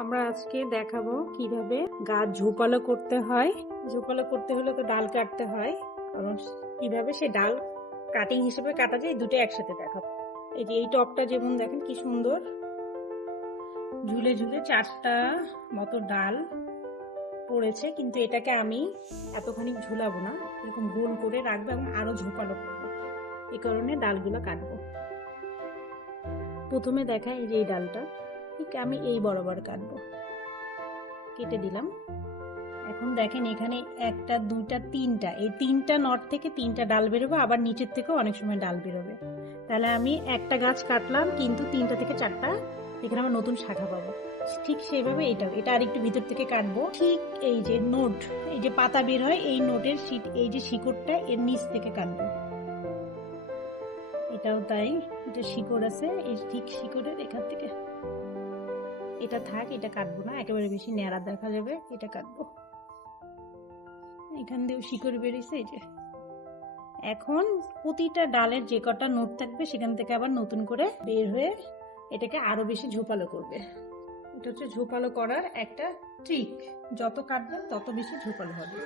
আমরা আজকে দেখাবো কিভাবে গাছ ঝোপালো করতে হয়। ঝোপালো করতে হলে তো ডাল কাটতে হয়, এবং কিভাবে সে ডাল কাটিং হিসেবে কাটা যায় দুটো একসাথে দেখাবো। এই যে এই টপটা যেমন দেখেন কি সুন্দর ঝুলে ঝুলে 4টা মতো ডাল পড়েছে, কিন্তু এটাকে আমি এতখানি ঝুলাবো না, এরকম গোল করে রাখবো এবং আরো ঝোপালো করবো। এই কারণে ডালগুলো কাটবো। প্রথমে দেখায় এই যে এই ডালটা ঠিক আমি এই বরাবর কাটবো, কেটে দিলাম। এখন দেখেন এখানে একটা দুইটা তিনটা, এই তিনটা নট থেকে তিনটা ডাল বেরোবে, আবার নিচের থেকেও অনেক সময় ডাল বেরোবে। তাহলে আমি একটা গাছ কাটলাম, কিন্তু 3টা থেকে 4টা এখানে আমার নতুন শাখা পাবো। ঠিক সেইভাবে এটা আর একটু ভিতর থেকে কাটবো। ঠিক এই যে নোট, এই যে পাতা বের হয়, এই নোটের এই যে শিকড়টা এর নিচ থেকে কাটবো। এটাও তাই, এটা শিকড় আছে, এই ঠিক শিকড়ের এখান থেকে এটা থাক, এটা কাটবো না, একেবারে বেশি ন্যাড়া দেখা যাবে, এটা কাটবো। এখান দিয়েও শিকড় বেরিয়েছে এই যে। এখন প্রতিটা ডালের যে কটা নোট থাকবে সেখান থেকে আবার নতুন করে বের হয়ে এটাকে আরো বেশি ঝোপালো করবে। এটা হচ্ছে ঝোপালো করার একটা ট্রিক, যত কাটবেন তত বেশি ঝোপালো হবে।